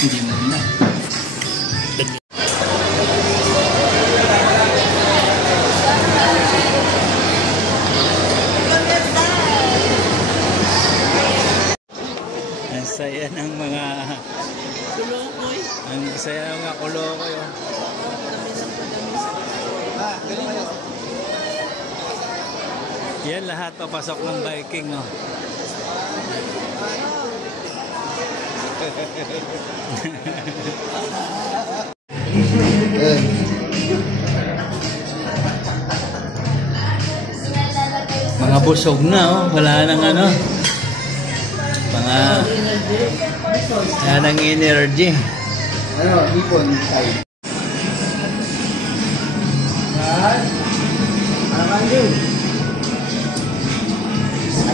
Hindi mo na. Ang saya ng mga kulokoy. Ang saya ng mga kulokoy. Yan lahat papasok ng Viking. Oh. Mga busog na, oh. Wala nang ano. Mga wala nang energy. Ano, hipon tayo. Yun.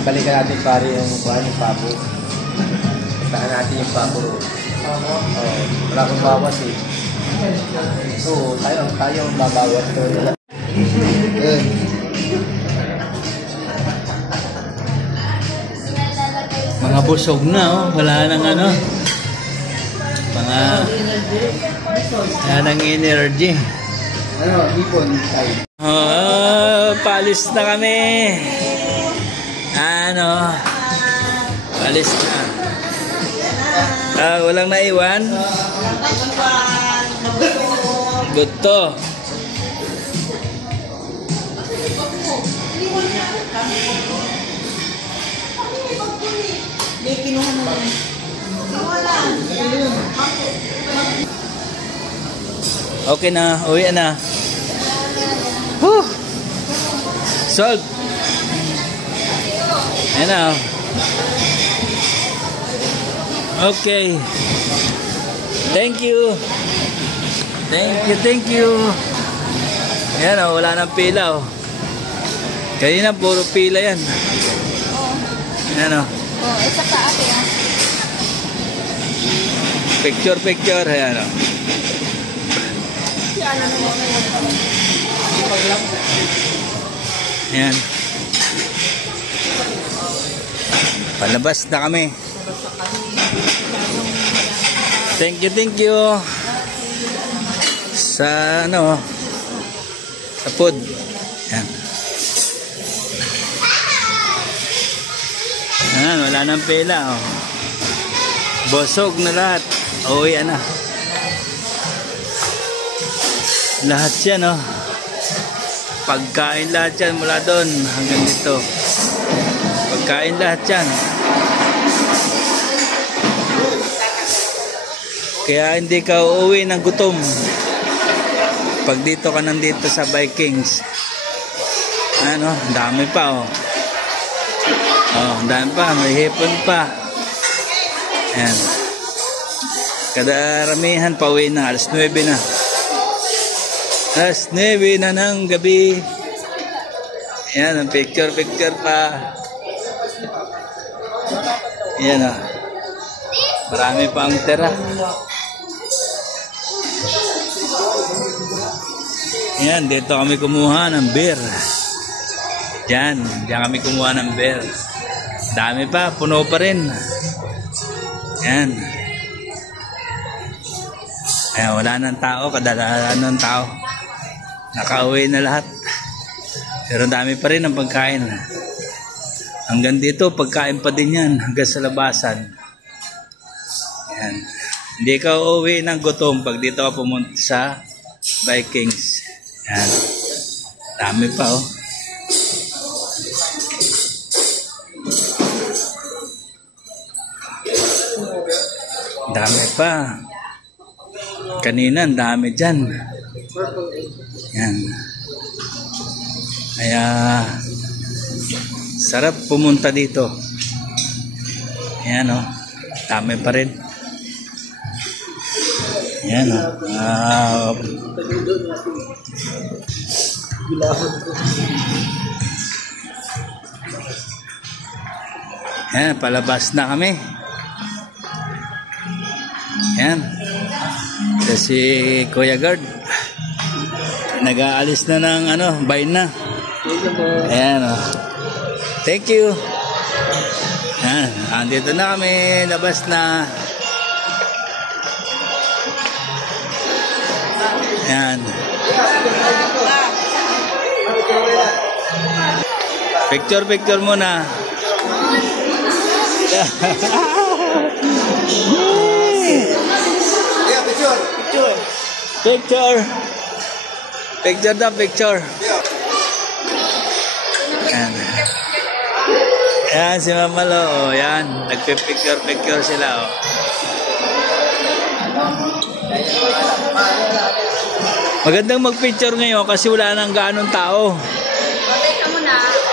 Balikan natin pare yung pabo. Saan natin yung pabo. Wala kong bawas eh. So, tayo ang babawas. Mga busog na, oh. Wala nang ano. Mga wala nang energy. Ano, hipon tayo. Palis na kami. Ano? Palis na. Walang naiwan. Gusto. Okay na, uwi na. Whew. Solve. Ayan na. Okay. Thank you. Thank you. Ayan o, wala nang pila o. Kanina puro pila yan. Ayan o. Isa ka ate ah. Picture. Ayan o. Ayan. Palabas na kami. Thank you. Sa ano, sa food. Ayan. Ayan, wala nang pela. Oh. Bosog na lahat. Uwi na. Lahat yan, oh. Pagkain lahat yan mula doon hanggang dito. Pagkain lahat yan. Kaya hindi ka uuwi ng gutom pag dito ka nandito sa Vikings. Ano, dami pa oh. Dami pa, may hipon pa. Ayan. Kadaramihan pa uwi na, alas 9 na. Alas 9 na ng gabi. Ayan, ang picture pa. Ayan o. Marami pa ang tira. Ayan, dito kami kumuha ng beer. Diyan kami kumuha ng beer. Dami pa, puno pa rin. Ayan. Ayan, wala nang tao, kadalasan ng tao. Nakauwi na lahat. Pero dami pa rin ang pagkain. Hanggang dito, pagkain pa din yan. Hanggang sa labasan. Ayan. Hindi ka uuwi ng gutom pag dito ka pumunta sa Vikings. Ayan. Dami pa oh. Dami pa. Kanina, dami dyan. Ayan. Kaya sarap pumunta dito. Ayan o. Dami pa rin. Ayan o. Ayan, palabas na kami. Ayan. Si Kuya Guard nag-aalis na ng ano, bayin na. Ayan o. Thank you. Ayan, andito na kami, labas na. Yan. Picture muna. Yeah, picture. Picture. Yan. Yan si Mama Lo. Oh, yan. Nagpipicture sila. Oh. Magandang mag-picture ngayon kasi wala nang gaanong tao. Okay ka muna.